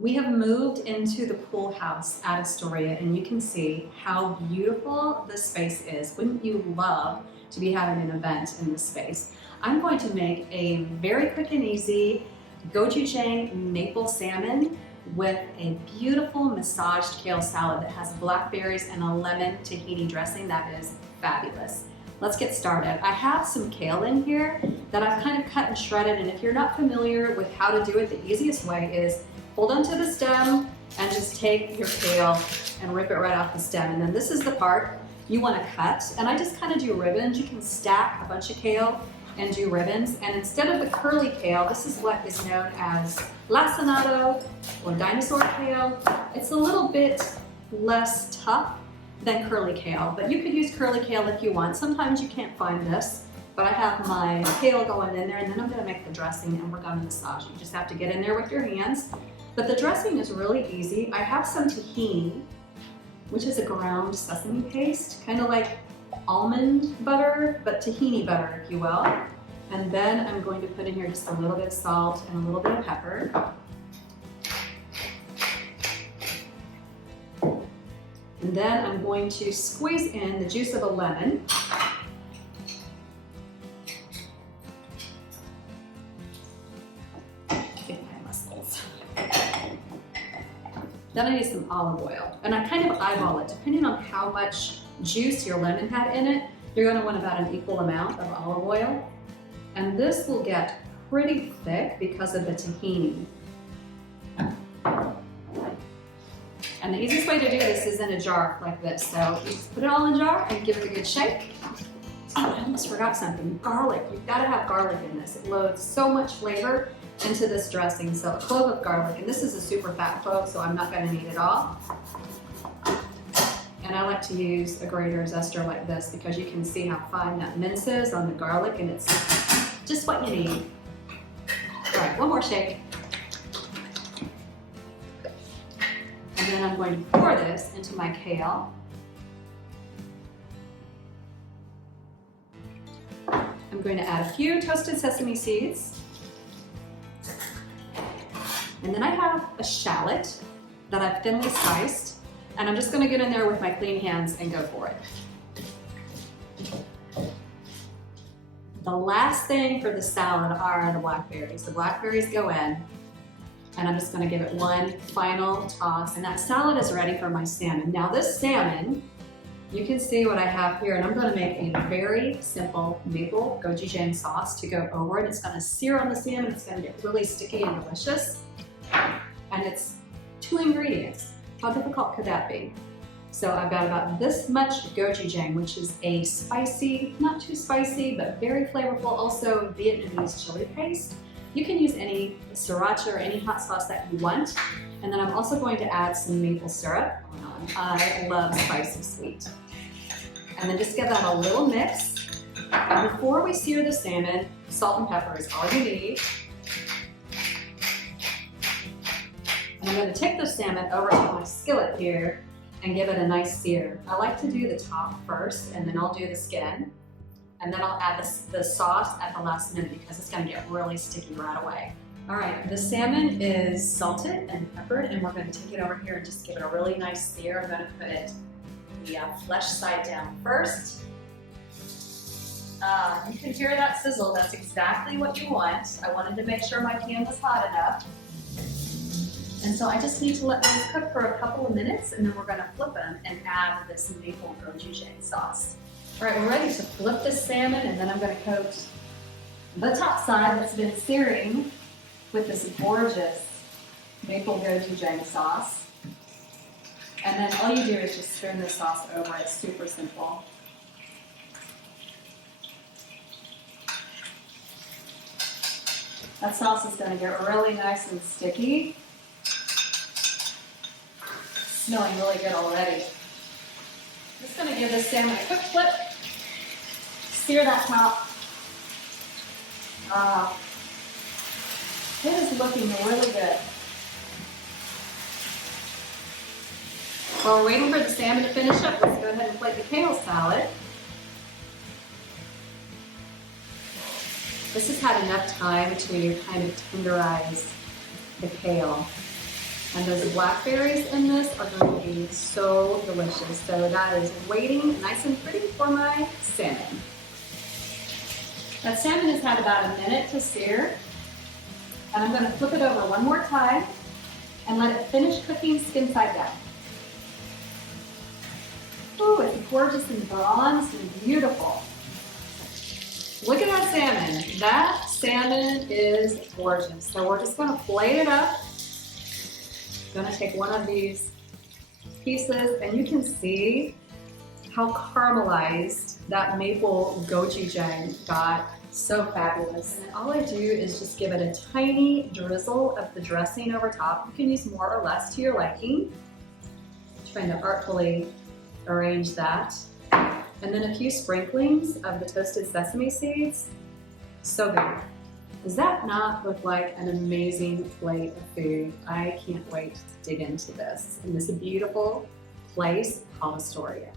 We have moved into the pool house at Estoria, and you can see how beautiful this space is. Wouldn't you love to be having an event in this space? I'm going to make a very quick and easy gochujang maple salmon with a beautiful massaged kale salad that has blackberries and a lemon tahini dressing that is fabulous. Let's get started. I have some kale in here that I've kind of cut and shredded, and if you're not familiar with how to do it, the easiest way is hold onto the stem and just take your kale and rip it right off the stem. And then this is the part you want to cut, and I just kind of do ribbons. You can stack a bunch of kale and do ribbons, and instead of the curly kale, this is what is known as lacinato or dinosaur kale. It's a little bit less tough than curly kale, but you could use curly kale if you want. Sometimes you can't find this, but I have my kale going in there, and then I'm going to make the dressing and we're going to massage. You just have to get in there with your hands. But the dressing is really easy. I have some tahini, which is a ground sesame paste, kind of like almond butter, but tahini butter, if you will. And then I'm going to put in here just a little bit of salt and a little bit of pepper. And then I'm going to squeeze in the juice of a lemon. Get my muscles. Then I need some olive oil. And I kind of eyeball it. Depending on how much juice your lemon had in it, you're going to want about an equal amount of olive oil. And this will get pretty thick because of the tahini. And the easiest way to do this is in a jar like this. So you just put it all in a jar and give it a good shake. Oh, I almost forgot something. Garlic. You've got to have garlic in this. It loads so much flavor into this dressing. So a clove of garlic, and this is a super fat clove, so I'm not going to need it all. And I like to use a grater zester like this because you can see how fine that mince is on the garlic, and it's just what you need. All right, one more shake. And then I'm going to pour this into my kale. I'm going to add a few toasted sesame seeds. And then I have a shallot that I've thinly sliced, and I'm just going to get in there with my clean hands and go for it. The last thing for the salad are the blackberries. The blackberries go in, and I'm just going to give it one final toss, and that salad is ready for my salmon. Now this salmon, you can see what I have here, and I'm going to make a very simple maple gochujang sauce to go over it. It's going to sear on the salmon. It's going to get really sticky and delicious, and it's 2 ingredients. How difficult could that be? So I've got about this much gochujang, which is a spicy, not too spicy, but very flavorful, also Vietnamese chili paste. You can use any sriracha or any hot sauce that you want. And then I'm also going to add some maple syrup. I love spicy sweet. And then just give that a little mix. And before we sear the salmon, salt and pepper is all you need. And I'm going to take the salmon over to my skillet here and give it a nice sear. I like to do the top first, and then I'll do the skin. And then I'll add the sauce at the last minute because it's going to get really sticky right away. All right, the salmon is salted and peppered, and we're going to take it over here and just give it a really nice sear. I'm going to put it the flesh side down first. You can hear that sizzle. That's exactly what you want. I wanted to make sure my pan was hot enough. And so I just need to let those cook for a couple of minutes, and then we're going to flip them and add this maple gochujang sauce. All right, we're ready to flip this salmon, and then I'm going to coat the top side that's been searing with this gorgeous maple gochujang sauce. And then all you do is just spoon the sauce over. It's super simple. That sauce is going to get really nice and sticky. Smelling really good already. Just going to give this salmon a quick flip. Sear that top. It is looking really good. While we're waiting for the salmon to finish up, let's go ahead and plate the kale salad. This has had enough time to kind of tenderize the kale. And those blackberries in this are going to be so delicious. So that is waiting nice and pretty for my salmon. That salmon has had about a minute to sear. And I'm going to flip it over one more time and let it finish cooking skin side down. Ooh, it's gorgeous and bronze and beautiful. Look at that salmon. That salmon is gorgeous. So we're just going to plate it up. I'm going to take one of these pieces, and you can see how caramelized that maple gochujang got. So fabulous. And all I do is just give it a tiny drizzle of the dressing over top. You can use more or less to your liking. Trying to artfully arrange that. And then a few sprinklings of the toasted sesame seeds. So good. Does that not look like an amazing plate of food? I can't wait to dig into this in this beautiful place called Estoria.